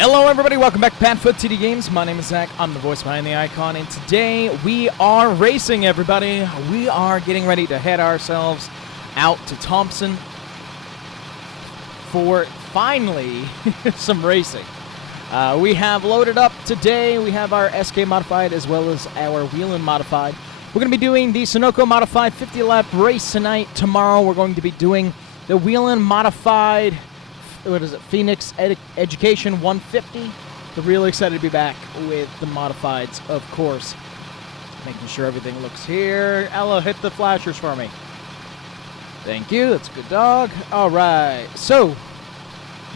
Hello everybody, welcome back to PadFootTD Games. My name is Zach, I'm the voice behind the icon, and today we are racing, everybody. We are getting ready to head ourselves out to Thompson for finally some racing. We have loaded up today, we have our SK Modified as well as our Whelen Modified. We're going to be doing the Sunoco Modified 50-lap race tonight. Tomorrow we're going to be doing the Whelen Modified, what is it, Phoenix Education 150. So really excited to be back with the modifieds, of course. Making sure everything looks here. Ella, hit the flashers for me. Thank you, that's a good dog. All right, so,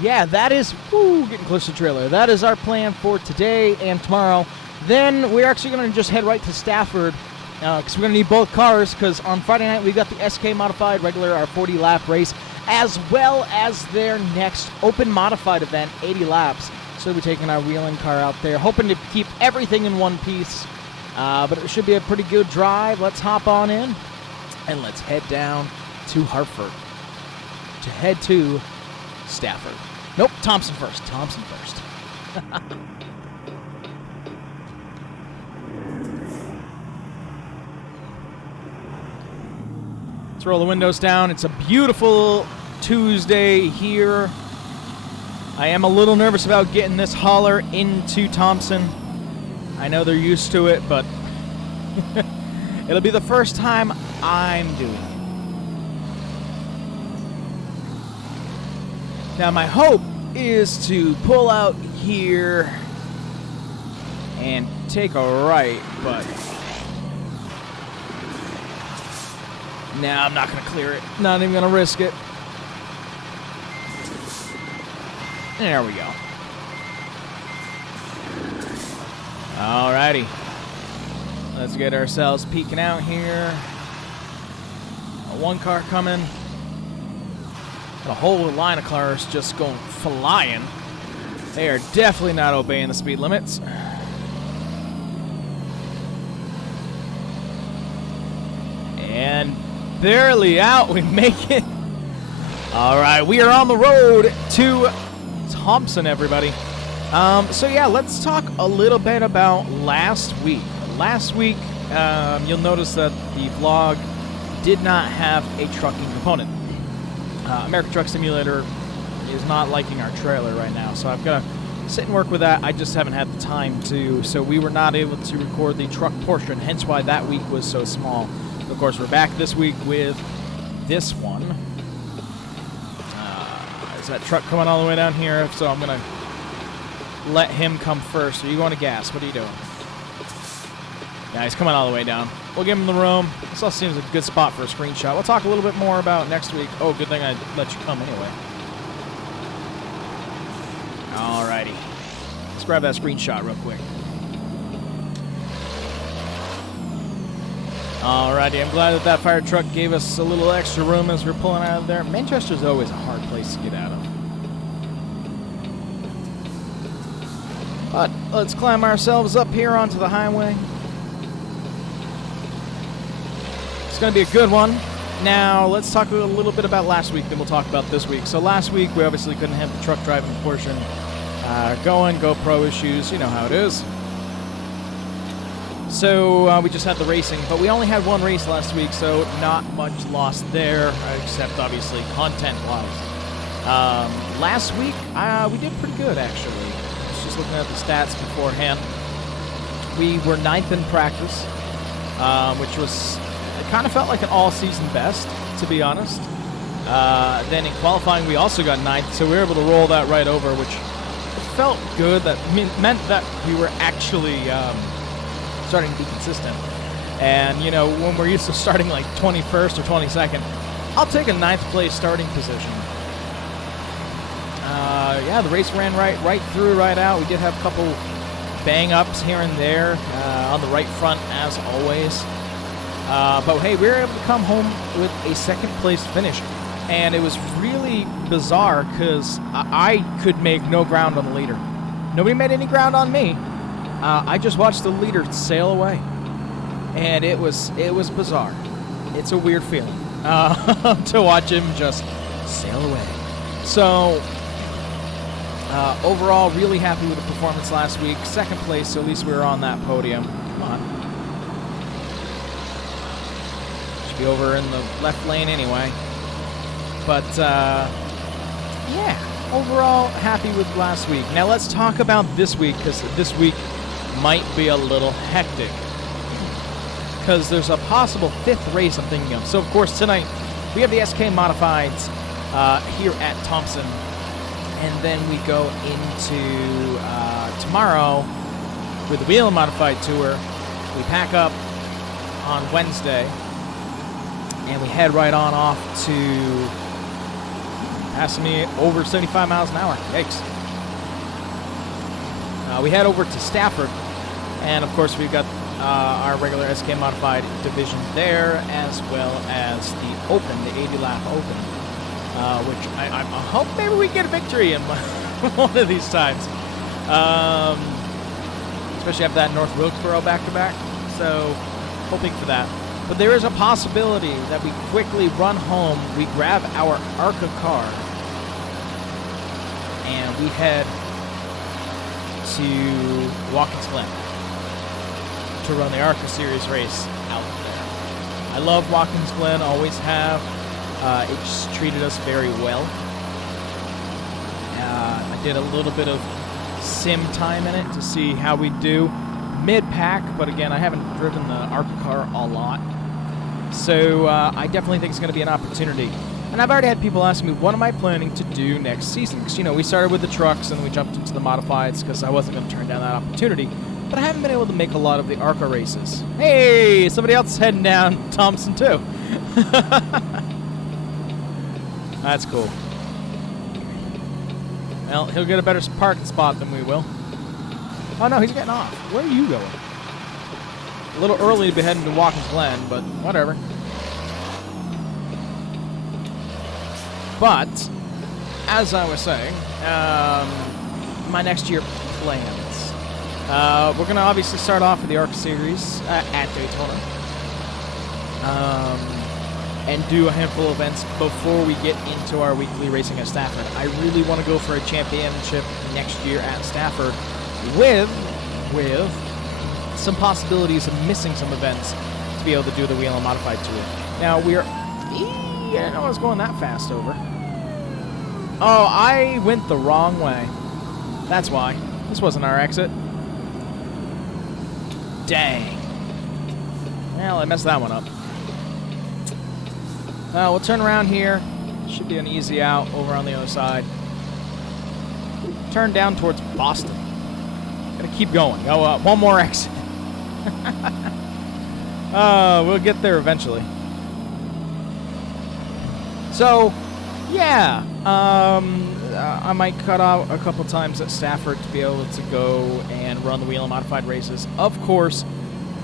yeah, that is, getting close to the trailer. That is our plan for today and tomorrow. Then we're actually going to just head right to Stafford, because we're going to need both cars, because on Friday night we got the SK Modified regular, our 40-lap race, as well as their next open modified event, 80 laps. So we'll be taking our Whelen car out there, hoping to keep everything in one piece. But it should be a pretty good drive. Let's hop on in, and let's head down to Hartford to head to Stafford. Nope, Thompson first. Thompson first. Let's roll the windows down. It's a beautiful Tuesday here. I am a little nervous about getting this hauler into Thompson. I know they're used to it, but it'll be the first time I'm doing it. Now my hope is to pull out here and take a right, but nah, I'm not going to clear it. Not even going to risk it. There we go. Alrighty. Let's get ourselves peeking out here. One car coming. A whole line of cars just going flying. They are definitely not obeying the speed limits. And barely out, we make it. All right, we are on the road to Thompson, everybody. So yeah, let's talk a little bit about last week. Last week, you'll notice that the vlog did not have a trucking component. American Truck Simulator is not liking our trailer right now, so I've got to sit and work with that. I just haven't had the time to, so we were not able to record the truck portion, hence why that week was so small. Of course, we're back this week with this one. Is that truck coming all the way down here? So I'm going to let him come first. Are you going to gas? What are you doing? Yeah, he's coming all the way down. We'll give him the room. This all seems a good spot for a screenshot. We'll talk a little bit more about next week. Oh, good thing I let you come anyway. Alrighty. Let's grab that screenshot real quick. Alrighty, I'm glad that fire truck gave us a little extra room as we're pulling out of there. Manchester's always a hard place to get out of. But let's climb ourselves up here onto the highway. It's going to be a good one. Now, let's talk a little bit about last week, then we'll talk about this week. So last week, we obviously couldn't have the truck driving portion going, GoPro issues, you know how it is. So we just had the racing, but we only had one race last week, so not much lost there, except obviously content-wise. Last week, we did pretty good, actually. I was just looking at the stats beforehand. We were 9th in practice, which was, it kind of felt like an all-season best, to be honest. Then in qualifying, we also got 9th, so we were able to roll that right over, which felt good. That meant that we were actually starting to be consistent. And, you know, when we're used to starting like 21st or 22nd, I'll take a 9th place starting position. Yeah, the race ran right through, right out. We did have a couple bang-ups here and there on the right front, as always. But, hey, we were able to come home with a 2nd place finish. And it was really bizarre because I could make no ground on the leader. Nobody made any ground on me. I just watched the leader sail away, and it was bizarre. It's a weird feeling to watch him just sail away. So Overall, really happy with the performance last week. Second place, so at least we were on that podium. Come on. Should be over in the left lane anyway. But, yeah, overall, happy with last week. Now let's talk about this week, because this week might be a little hectic. Because there's a possible 5th race I'm thinking of. So, of course, tonight we have the SK Modifieds here at Thompson. And then we go into tomorrow with the Whelen Modified Tour. We pack up on Wednesday. And we head right on off to passing me over 75 miles an hour. Yikes. We head over to Stafford. And, of course, we've got our regular SK Modified division there, as well as the Open, the 80-lap Open, which I hope maybe we get a victory in one of these times. Especially after that North Wilkesboro back-to-back. So, hoping for that. But there is a possibility that we quickly run home, we grab our ARCA car, and we head to Watkins Glen to run the ARCA Series race out there. I love Watkins Glen, always have. It just treated us very well. I did a little bit of sim time in it to see how we do mid-pack, but again, I haven't driven the ARCA car a lot. So I definitely think it's going to be an opportunity. And I've already had people ask me, what am I planning to do next season? Because, you know, we started with the trucks and then we jumped into the modifieds because I wasn't going to turn down that opportunity. But I haven't been able to make a lot of the ARCA races. Hey, somebody else is heading down Thompson too. That's cool. Well, he'll get a better parking spot than we will. Oh no, he's getting off. Where are you going? A little early to be heading to Watkins Glen, but whatever. But, as I was saying, my next year plans. We're going to obviously start off with the ARC Series at Daytona. And do a handful of events before we get into our weekly racing at Stafford. I really want to go for a championship next year at Stafford with some possibilities of missing some events to be able to do the Whelen Modified Tour. Now, I didn't know I was going that fast over. Oh, I went the wrong way. That's why. This wasn't our exit. Dang. Well, I messed that one up. We'll turn around here. Should be an easy out over on the other side. Turn down towards Boston. Gotta keep going. Oh, one more exit. We'll get there eventually. So, yeah. I might cut out a couple times at Stafford to be able to go and run the Whelen Modified races. Of course,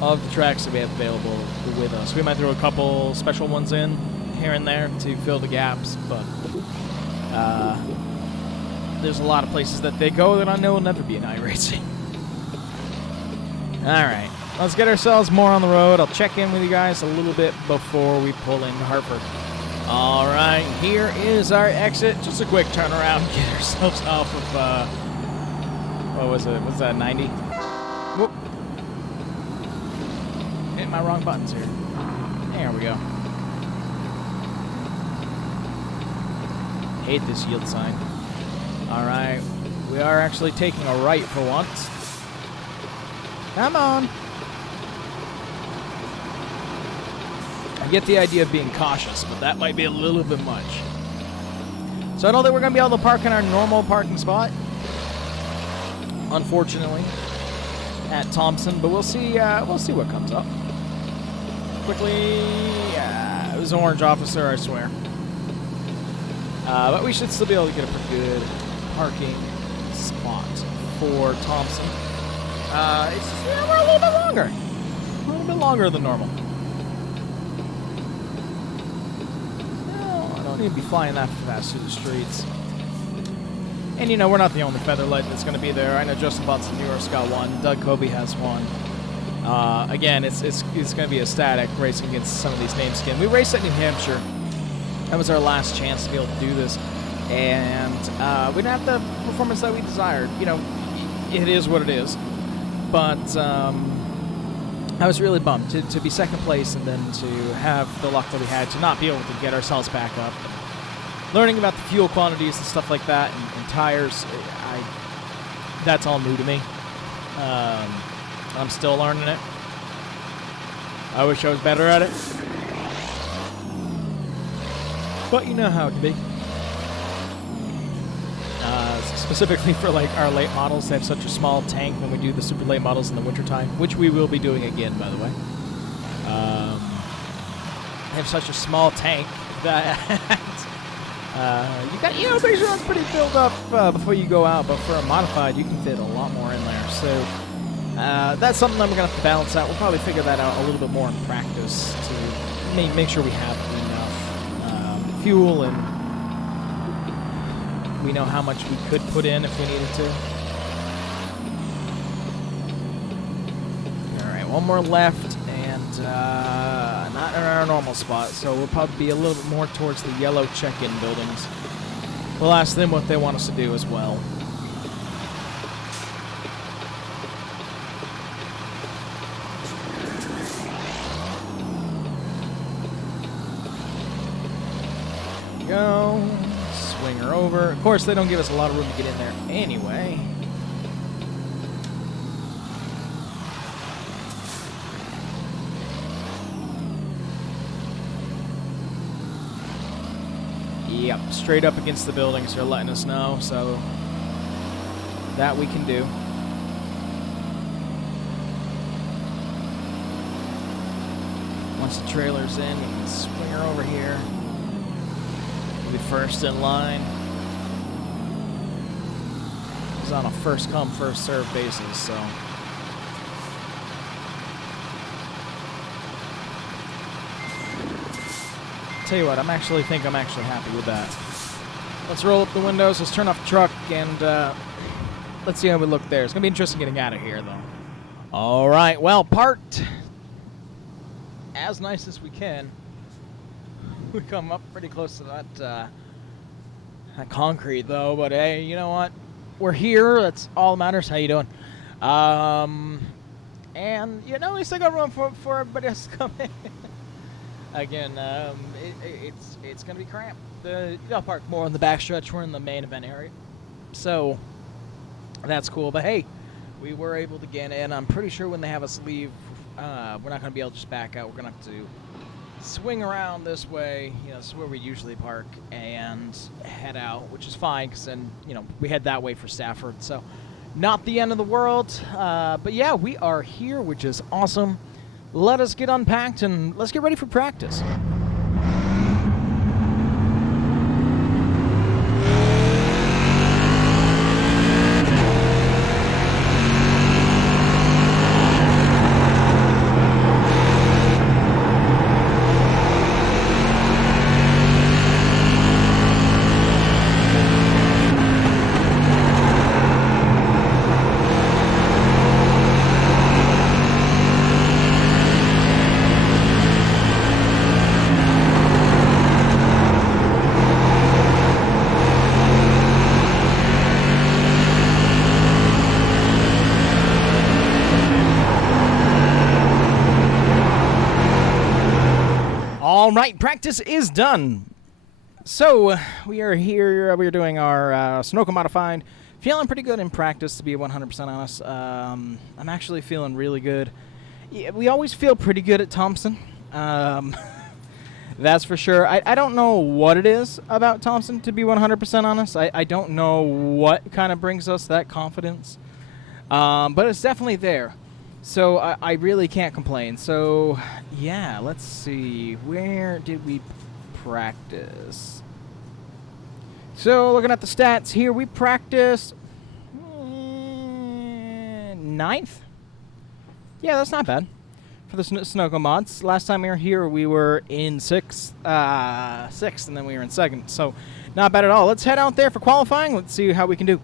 of the tracks that we have available with us. We might throw a couple special ones in here and there to fill the gaps, but there's a lot of places that they go that I know will never be an iRacing. Alright, let's get ourselves more on the road. I'll check in with you guys a little bit before we pull into Hartford. Alright, here is our exit. Just a quick turnaround, get ourselves off of, what was it? What's that, 90? Whoop. Hitting my wrong buttons here. There we go. Hate this yield sign. Alright, we are actually taking a right for once. Come on. I get the idea of being cautious, but that might be a little bit much. So I don't think we're going to be able to park in our normal parking spot, unfortunately, at Thompson, but we'll see what comes up. Quickly, it was an orange officer, I swear. But we should still be able to get a pretty good parking spot for Thompson. It's just, we're a little bit longer. A little bit longer than normal. No, I don't need to be flying that fast through the streets. And, you know, we're not the only Featherlight that's going to be there. I know Justin Butts in New York's got one. Doug Kobe has one. Again, it's going to be a static racing against some of these names again. We raced at New Hampshire. That was our last chance to be able to do this. and we didn't have the performance that we desired. You know, it is what it is. But I was really bummed to be second place and then to have the luck that we had to not be able to get ourselves back up. Learning about the fuel quantities and stuff like that and tires, that's all new to me. I'm still learning it. I wish I was better at it. But you know how it can be. Specifically for like our late models, they have such a small tank when we do the super late models in the wintertime, which we will be doing again, by the way. They have such a small tank that you got, you know, make sure it's pretty filled up before you go out. But for a modified, you can fit a lot more in there. So that's something that we're gonna have to balance out. We'll probably figure that out a little bit more in practice to make sure we have enough fuel and we know how much we could put in if we needed to. All right, one more left, and not in our normal spot, so we'll probably be a little bit more towards the yellow check-in buildings. We'll ask them what they want us to do as well. Go. Swing her over. Of course, they don't give us a lot of room to get in there anyway. Yep, straight up against the buildings. They're letting us know, so that we can do. Once the trailer's in, we can swing her over here. Be first in line. He's on a first come, first served basis, so. Tell you what, I'm actually happy with that. Let's roll up the windows, let's turn off the truck, and let's see how we look there. It's gonna be interesting getting out of here, though. All right, well, parked as nice as we can. We come up pretty close to that concrete, though. But hey, you know what? We're here. That's all that matters. How you doing? And you know, we still got room for everybody else to come in. Again, it's gonna be cramped. I'll park more on the backstretch. We're in the main event area, so that's cool. But hey, we were able to get in. I'm pretty sure when they have us leave, we're not gonna be able to just back out. We're gonna have to swing around this way, you know, this is where we usually park, and head out, which is fine, because then, you know, we head that way for Stafford, so not the end of the world, but yeah, we are here, which is awesome. Let us get unpacked, and let's get ready for practice. All right, practice is done. So we are here. We're doing our Sunoco Modified. Feeling pretty good in practice, to be 100% honest. I'm actually feeling really good. Yeah, we always feel pretty good at Thompson. That's for sure. I don't know what it is about Thompson, to be 100% honest. I don't know what kind of brings us that confidence. But it's definitely there. So I really can't complain. So yeah, let's see. Where did we practice? So looking at the stats here, we practiced 9th. Yeah, that's not bad for the Sunoco mods. Last time we were here, we were in 6th, and then we were in 2nd. So not bad at all. Let's head out there for qualifying. Let's see how we can do.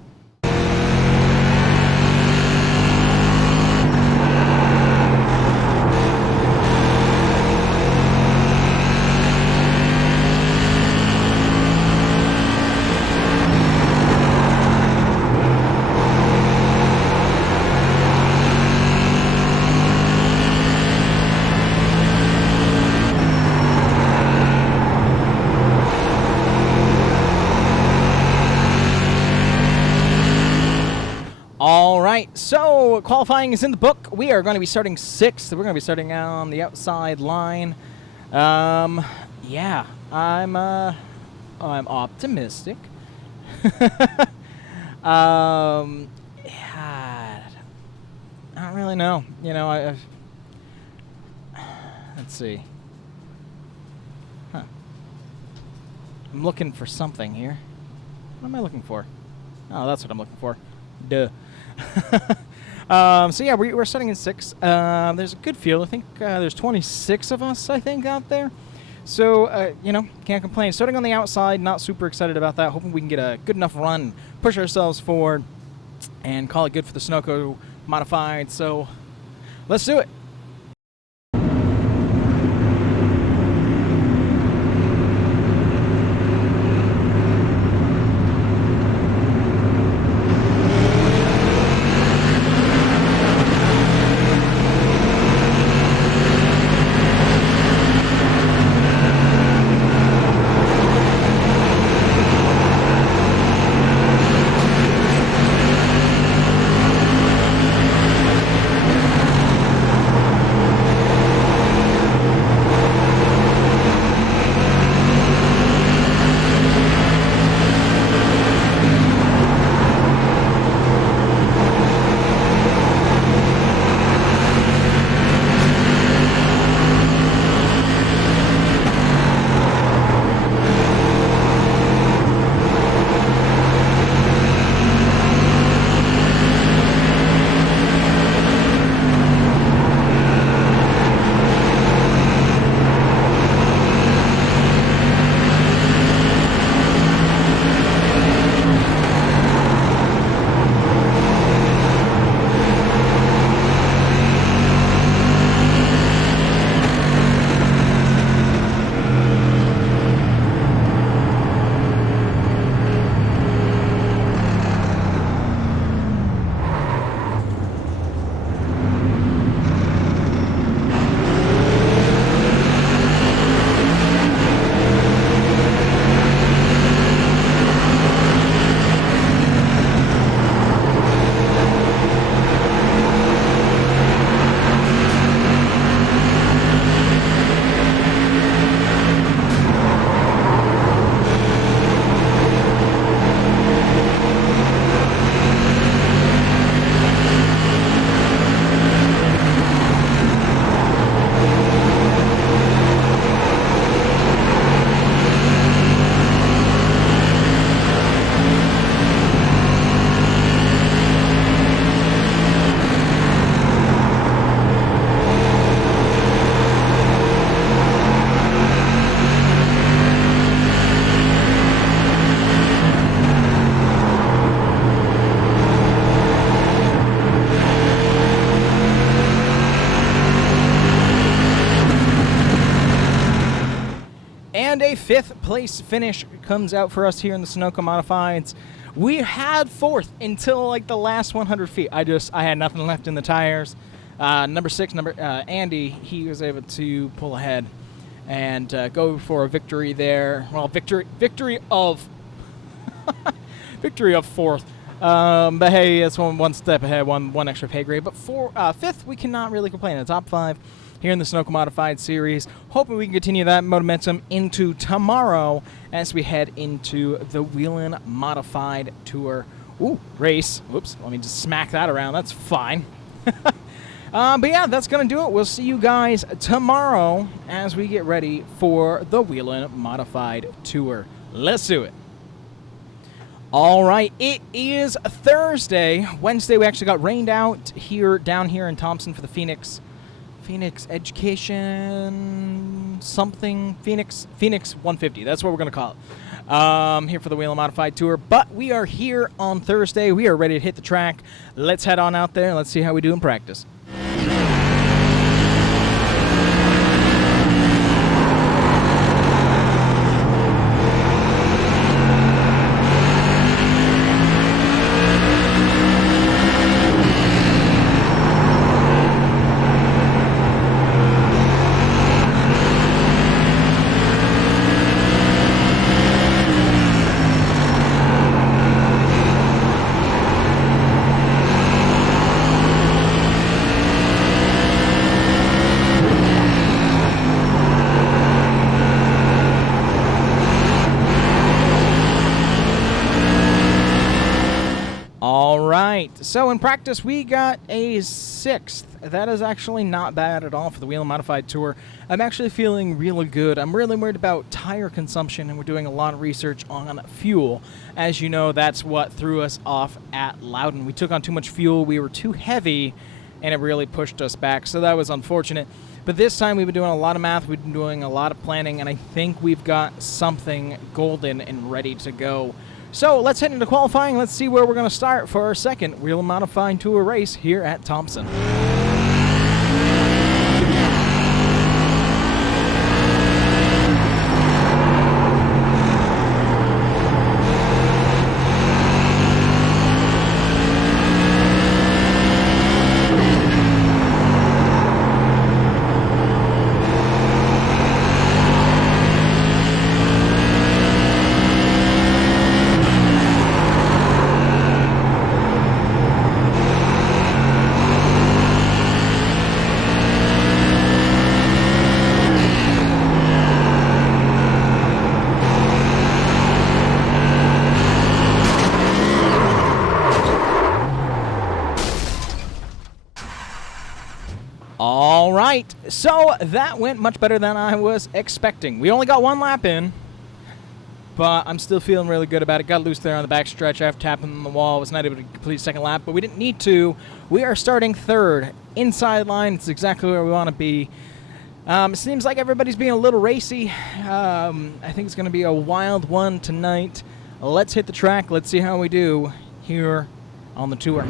All right, so qualifying is in the book. We are going to be starting 6th. We're going to be starting on the outside line. Yeah, I'm optimistic. Yeah, I don't really know. You know, let's see. Huh. I'm looking for something here. What am I looking for? Oh, that's what I'm looking for. Duh. So yeah, we're starting in 6. There's a good field. I think there's 26 of us, I think, out there. So, you know, can't complain. Starting on the outside, not super excited about that. Hoping we can get a good enough run, push ourselves forward, and call it good for the Sunoco Modified. So, let's do it. And a 5th place finish comes out for us here in the Sunoco Modifieds. We had 4th until like the last 100 feet. I had nothing left in the tires. Number 6, Andy, he was able to pull ahead and go for a victory there. Well, victory of victory of 4th. But hey, that's one step ahead, one extra pay grade. But for 5th, we cannot really complain. The top 5 here in the Sunoco Modified series. Hoping we can continue that momentum into tomorrow as we head into the Whelen Modified Tour race. Whoops, let me just smack that around. That's fine. But yeah, that's going to do it. We'll see you guys tomorrow as we get ready for the Whelen Modified Tour. Let's do it. All right, it is Thursday. Wednesday, we actually got rained out down here in Thompson for the Phoenix Education something. Phoenix 150. That's what we're going to call it. Here for the Whelen Modified Tour. But we are here on Thursday. We are ready to hit the track. Let's head on out there. Let's see how we do in practice. so in practice we got a 6th. That is actually not bad at all for the Whelen Modified Tour. I'm actually feeling really good. I'm really worried about tire consumption, and we're doing a lot of research on fuel. As you know, that's what threw us off at Loudon. We took on too much fuel, we were too heavy, and it really pushed us back, so that was unfortunate. But this time we've been doing a lot of math, we've been doing a lot of planning, and I think we've got something golden and ready to go. So let's head into qualifying. Let's see where we're going to start for our second Whelen Modified Tour race here at Thompson. All right, so that went much better than I was expecting. We only got 1 lap in, but I'm still feeling really good about it. Got loose there on the back stretch after tapping on the wall. Was not able to complete second lap, but we didn't need to. We are starting 3rd. Inside line, it's exactly where we want to be. It seems like everybody's being a little racy. I think it's going to be a wild one tonight. Let's hit the track. Let's see how we do here on the tour.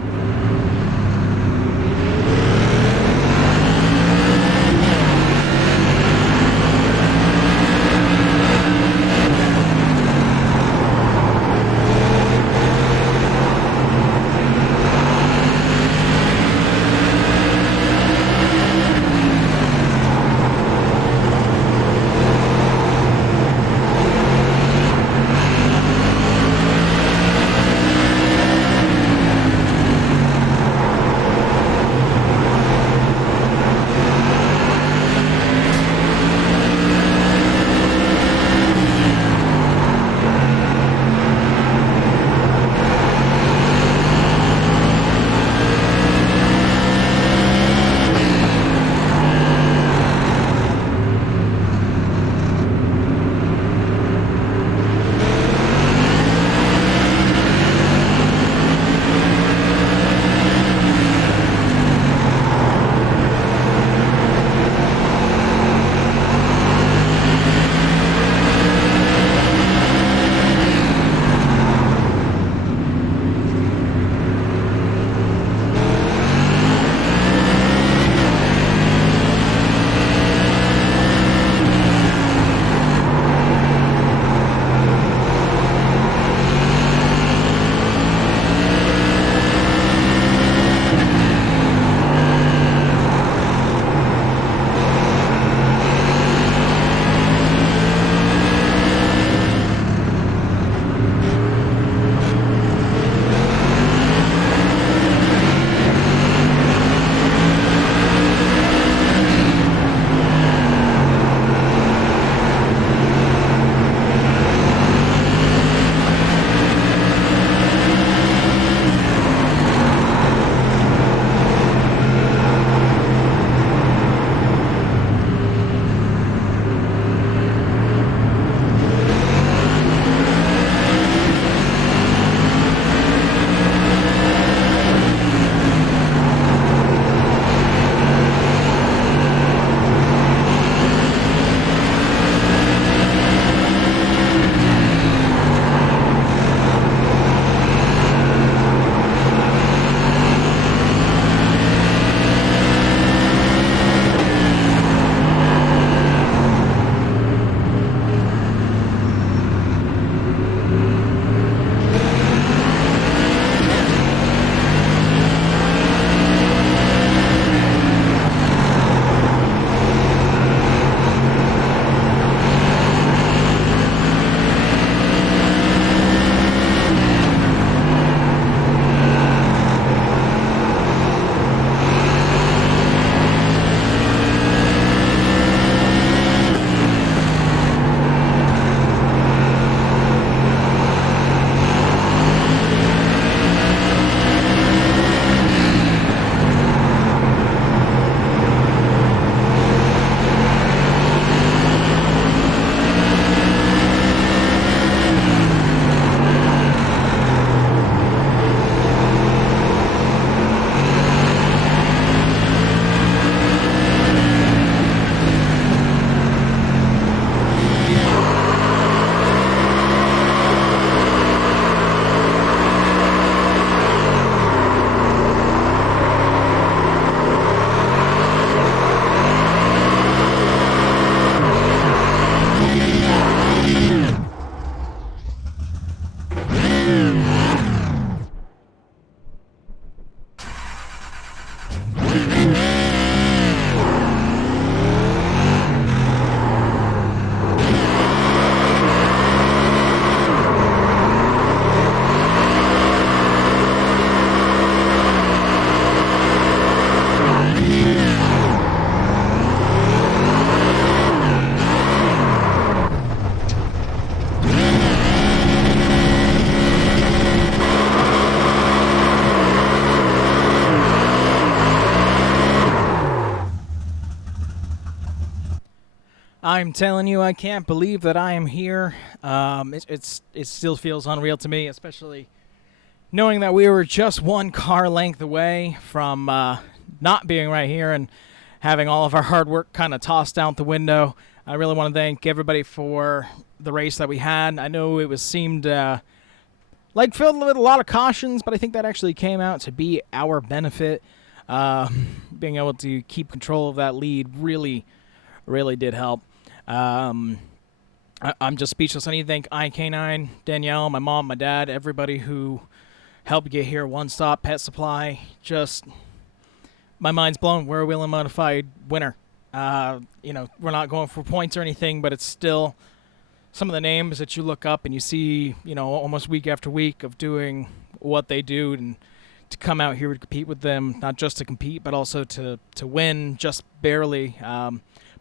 I'm telling you, I can't believe that I am here. It still feels unreal to me, especially knowing that we were just one car length away from not being right here and having all of our hard work kind of tossed out the window. I really want to thank everybody for the race that we had. I know it seemed like filled with a lot of cautions, but I think that actually came out to be our benefit. Being able to keep control of that lead really did help. I'm just speechless. I need to thank IK9, Danielle, my mom, my dad, everybody who helped get here. One Stop, Pet Supply. Just, my mind's blown. We're a Whelen Modified winner. We're not going for points or anything, but it's still some of the names that you look up and you see, almost week after week of doing what they do, and to come out here to compete with them, not just to compete, but also to win just barely,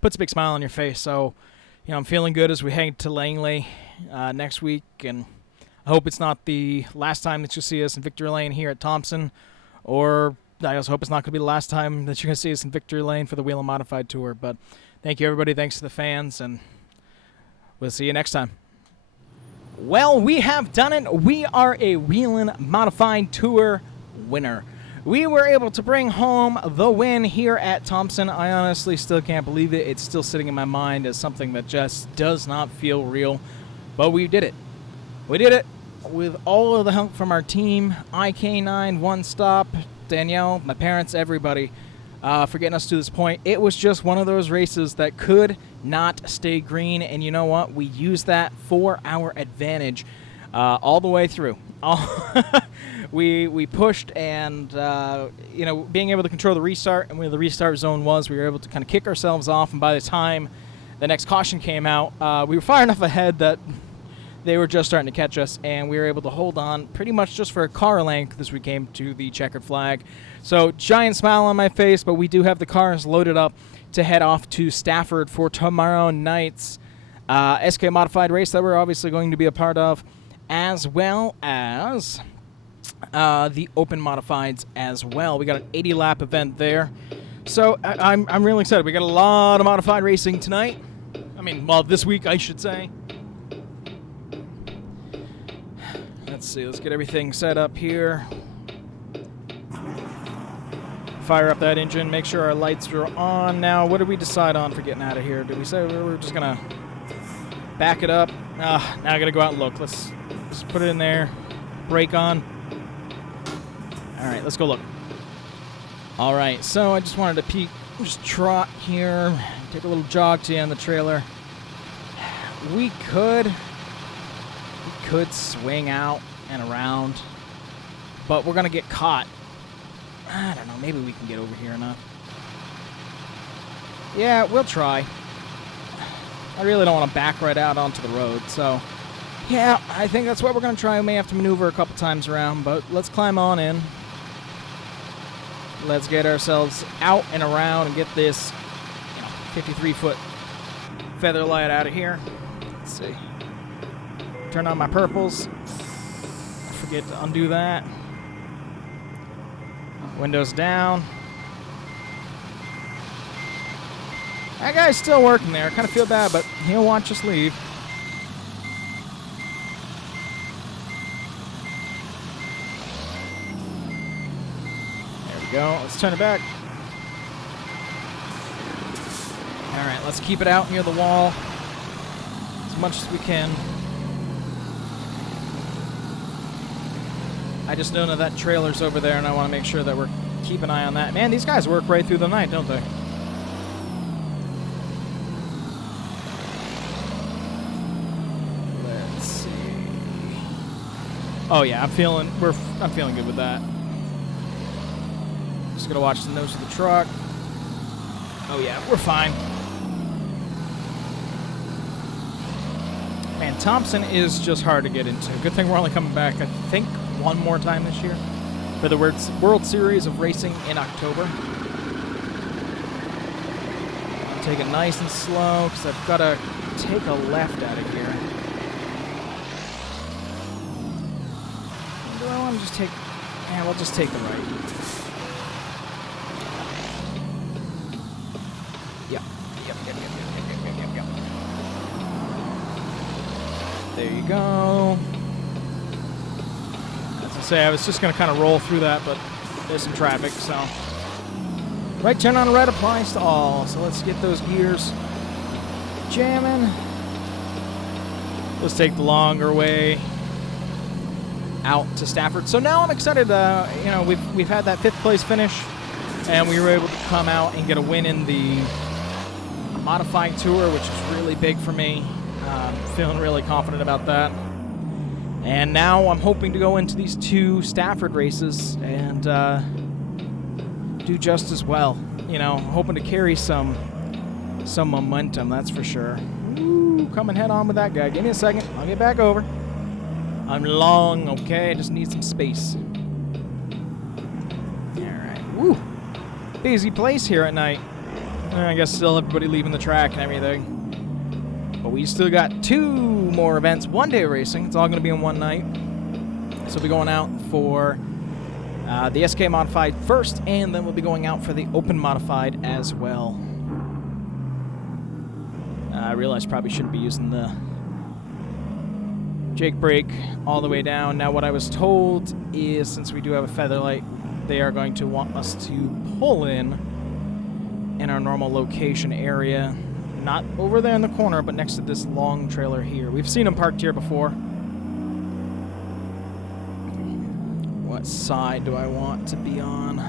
puts a big smile on your face. So, I'm feeling good as we head to Langley next week, and I hope it's not the last time that you'll see us in Victory Lane here at Thompson, or I also hope it's not going to be the last time that you're going to see us in Victory Lane for the Whelen Modified Tour. But thank you, everybody. Thanks to the fans, and we'll see you next time. Well, we have done it. We are a Whelen Modified Tour winner. We were able to bring home the win here at Thompson. I honestly still can't believe it. It's still sitting in my mind as something that just does not feel real. But we did it. We did it with all of the help from our team, IK9, One Stop, Danielle, my parents, everybody, for getting us to this point. It was just one of those races that could not stay green, and you know what? We used that for our advantage all the way through. We pushed, and being able to control the restart and where the restart zone was, we were able to kind of kick ourselves off. And by the time the next caution came out, we were far enough ahead that they were just starting to catch us, and we were able to hold on pretty much just for a car length as we came to the checkered flag. So giant smile on my face, but we do have the cars loaded up to head off to Stafford for tomorrow night's SK Modified race that we're obviously going to be a part of, as well as the Open Modifieds as well. We got an 80-lap event there. So I'm really excited. We got a lot of modified racing tonight. This week, I should say. Let's see. Let's get everything set up here. Fire up that engine. Make sure our lights are on. Now, what did we decide on for getting out of here? Did we say we were just going to back it up? Now I got to go out and look. Let's put it in there. Brake on. All right, let's go look. All right, so I just wanted to peek, just trot here, take a little jog to the end of the trailer. We could swing out and around, but we're going to get caught. I don't know, maybe we can get over here enough. Yeah, we'll try. I really don't want to back right out onto the road, so yeah, I think that's what we're going to try. We may have to maneuver a couple times around, but let's climb on in. Let's get ourselves out and around and get this 53-foot feather light out of here. Let's see. Turn on my purples. Forget to undo that. Windows down. That guy's still working there. I kind of feel bad, but he'll watch us leave. Go. Let's turn it back. All right, let's keep it out near the wall as much as we can. I just know that trailer's over there, and I want to make sure that we're keep an eye on that. Man, these guys work right through the night, don't they? Let's see. Oh yeah, I'm feeling good with that. Just gotta watch the nose of the truck. Oh yeah, we're fine. Man, Thompson is just hard to get into. Good thing we're only coming back, I think, one more time this year for the World Series of Racing in October. I'll take it nice and slow because I've got to take a left out of here. Do I want to just take... Yeah, we'll just take the right. Yep. There you go. As I say, I was just going to kind of roll through that, but there's some traffic, so. Right turn on red applies to all. So let's get those gears jamming. Let's take the longer way out to Stafford. So now I'm excited. You know, we've had that 5th place finish, and we were able to come out and get a win in the Modified Tour, which is really big for me. Feeling really confident about that. And now I'm hoping to go into these 2 Stafford races and do just as well. You know, hoping to carry some momentum, that's for sure. Ooh, coming head on with that guy. Give me a second. I'll get back over. I'm long, okay? I just need some space. All right. Woo. Busy place here at night. I guess still everybody leaving the track and everything. But we still got 2 more events. 1-day racing. It's all going to be in one night. So we'll be going out for the SK Modified first, and then we'll be going out for the Open Modified as well. I realized probably shouldn't be using the Jake brake all the way down. Now what I was told is, since we do have a feather light, they are going to want us to pull in our normal location area. Not over there in the corner, but next to this long trailer here. We've seen them parked here before. What side do I want to be on?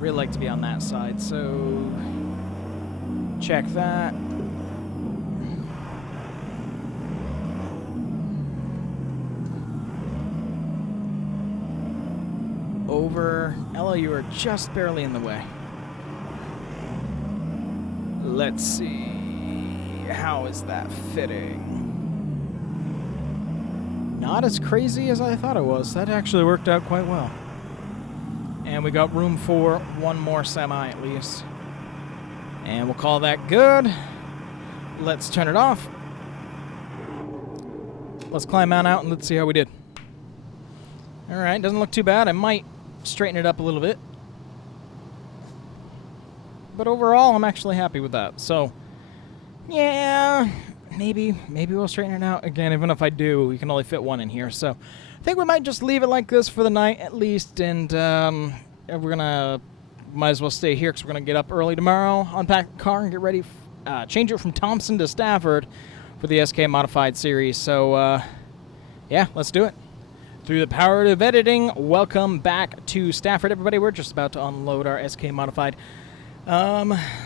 Really like to be on that side, so check that. Over. Ella, you are just barely in the way. Let's see. How is that fitting? Not as crazy as I thought it was. That actually worked out quite well. And we got room for one more semi at least. And we'll call that good. Let's turn it off. Let's climb on out and let's see how we did. Alright, doesn't look too bad. I might straighten it up a little bit. But overall, I'm actually happy with that. So, yeah, maybe we'll straighten it out again. Even if I do, we can only fit one in here. So, I think we might just leave it like this for the night at least. And we're gonna might as well stay here because we're gonna get up early tomorrow, unpack the car, and get ready. Change it from Thompson to Stafford for the SK Modified series. So, yeah, let's do it. Through the power of editing, welcome back to Stafford, everybody. We're just about to unload our SK Modified.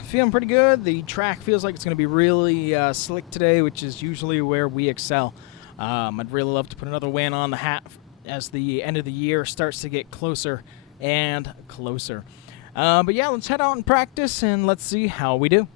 Feeling pretty good. The track feels like it's going to be really slick today, which is usually where we excel. I'd really love to put another win on the hat as the end of the year starts to get closer and closer. But yeah, let's head out and practice, and let's see how we do.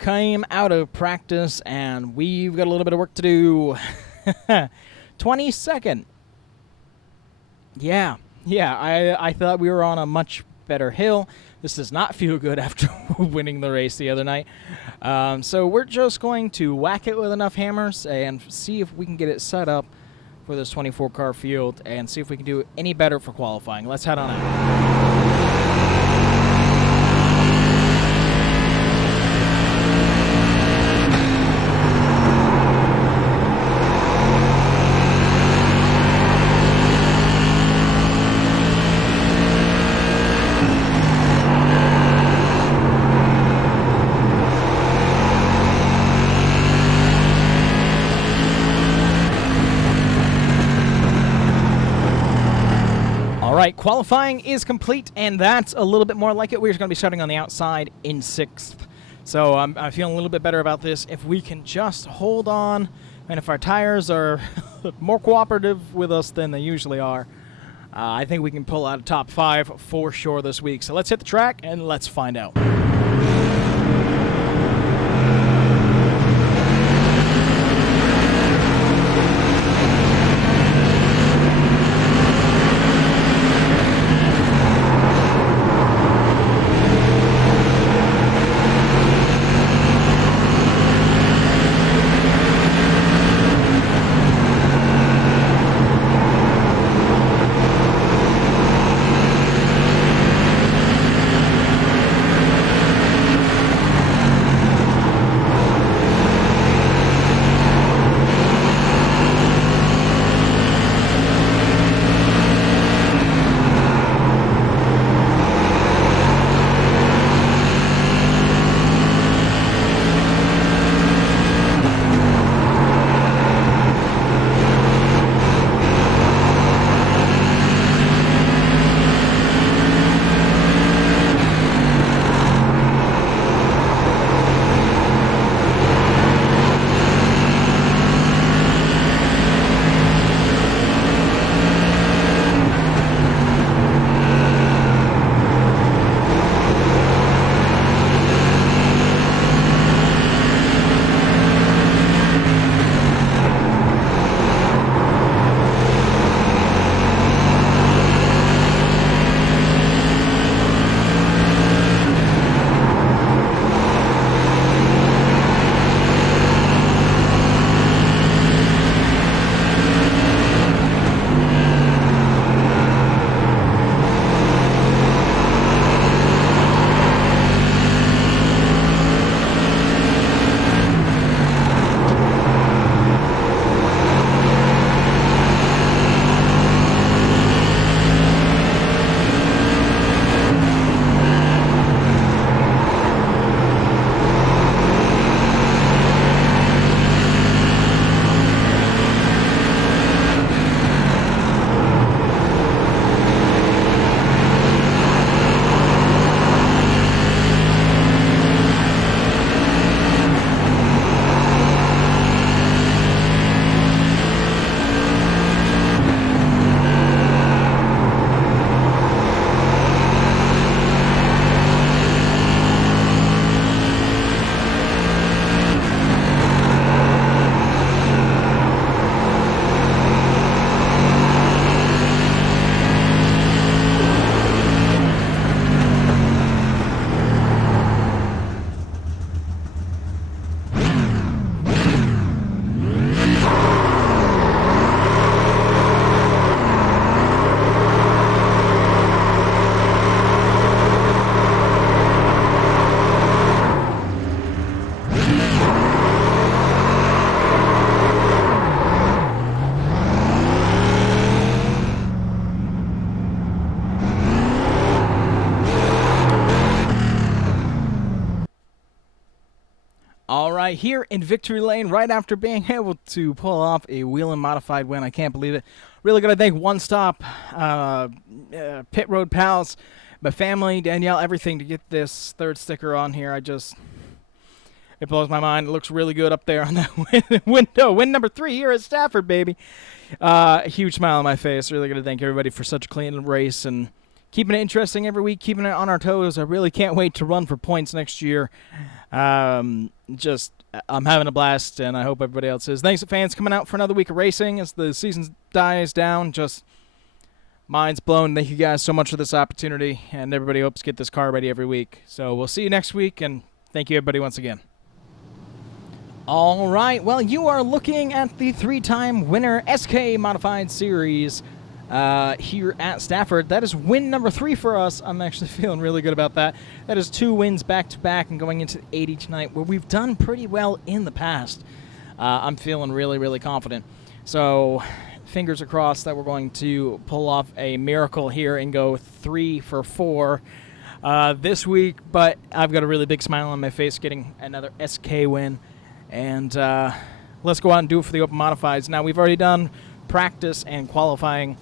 Came out of practice and we've got a little bit of work to do. 22nd. Yeah, I thought we were on a much better hill. This does not feel good after winning the race the other night. So we're just going to whack it with enough hammers and see if we can get it set up for this 24 car field and see if we can do any better for qualifying. Let's head on out. Alright, qualifying is complete, and that's a little bit more like it. We're going to be starting on the outside in 6th. So I'm feeling a little bit better about this. If we can just hold on, and if our tires are more cooperative with us than they usually are, I think we can pull out a top 5 for sure this week. So let's hit the track and let's find out. All right, here in victory lane, right after being able to pull off a Whelen modified win. I can't believe it. Really got to thank One Stop, Pit Road Pals, my family, Danielle, everything to get this third sticker on here. It blows my mind. It looks really good up there on that window. Win number 3 here at Stafford, baby. A huge smile on my face. Really got to thank everybody for such a clean race and keeping it interesting every week, keeping it on our toes. I really can't wait to run for points next year. I'm having a blast, and I hope everybody else is. Thanks to fans coming out for another week of racing as the season dies down. Just mind's blown. Thank you guys so much for this opportunity, and everybody hopes to get this car ready every week. So we'll see you next week, and thank you everybody once again. All right, well, you are looking at the 3-time winner SK Modified Series here at Stafford. That is win number 3 for us. I'm actually feeling really good about that. That is 2 wins back-to-back and going into 80 tonight, where we've done pretty well in the past. I'm feeling really, really confident. So fingers are crossed that we're going to pull off a miracle here and go 3 for 4 this week. But I've got a really big smile on my face getting another SK win. And let's go out and do it for the Open Modifieds. Now, we've already done practice and qualifying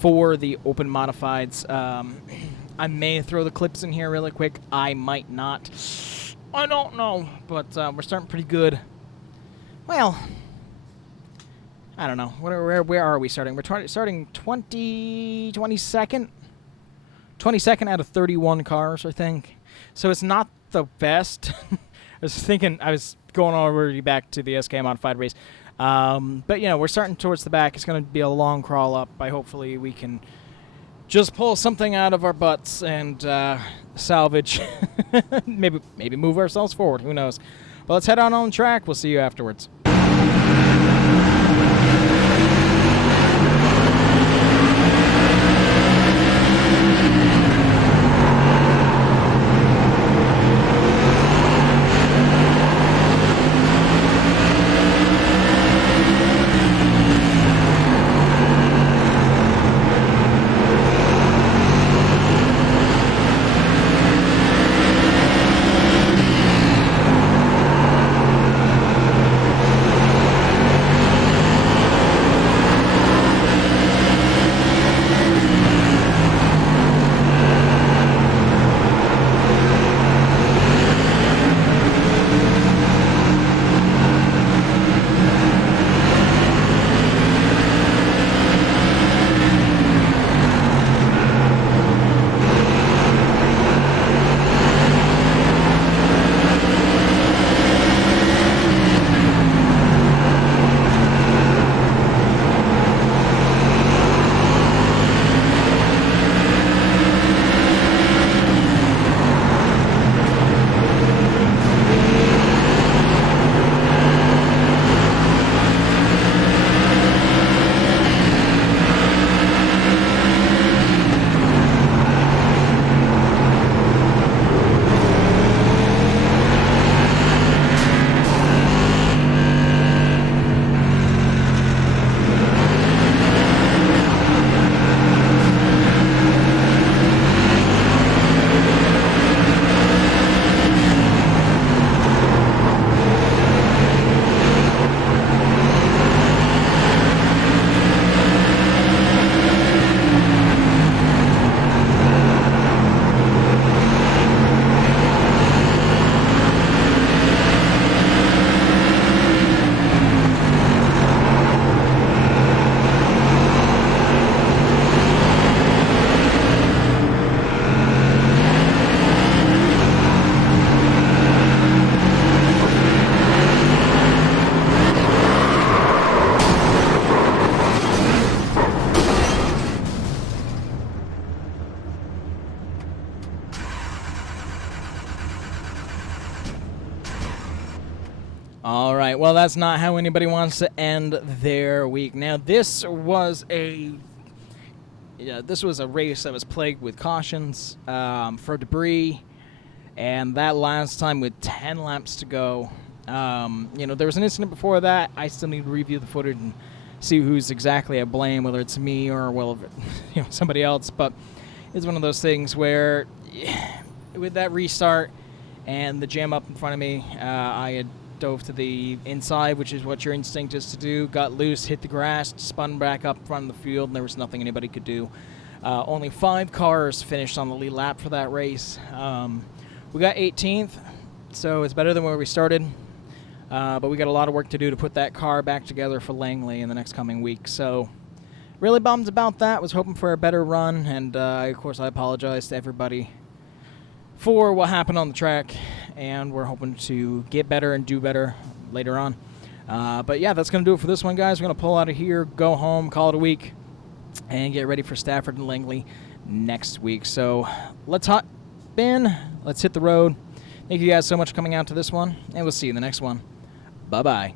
for the Open Modifieds. I may throw the clips in here really quick. I might not. I don't know. But we're starting pretty good. Well, I don't know. Where are we starting? We're starting 22nd? 22nd out of 31 cars, I think. So it's not the best. I was going already back to the SK Modified race. But, you know, we're starting towards the back. It's going to be a long crawl up. Hopefully we can just pull something out of our butts and salvage. maybe move ourselves forward. Who knows? But let's head on the track. We'll see you afterwards. All right, well, that's not how anybody wants to end their week. Now, this was a race that was plagued with cautions for debris, and that last time with 10 laps to go. There was an incident before that. I still need to review the footage and see who's exactly at blame, whether it's me or somebody else. But it's one of those things where, with that restart and the jam up in front of me, I had dove to the inside, which is what your instinct is to do, got loose, hit the grass, spun back up front of the field, and there was nothing anybody could do. Only 5 cars finished on the lead lap for that race. We got 18th, so it's better than where we started, but we got a lot of work to do to put that car back together for Langley in the next coming week. So really bummed about that. Was hoping for a better run, and of course I apologize to everybody for what happened on the track, and we're hoping to get better and do better later on. But yeah, that's going to do it for this one, guys. We're going to pull out of here, go home, call it a week, and get ready for Stafford and Langley next week. So let's hop in. Let's hit the road. Thank you guys so much for coming out to this one, and we'll see you in the next one. Bye-bye.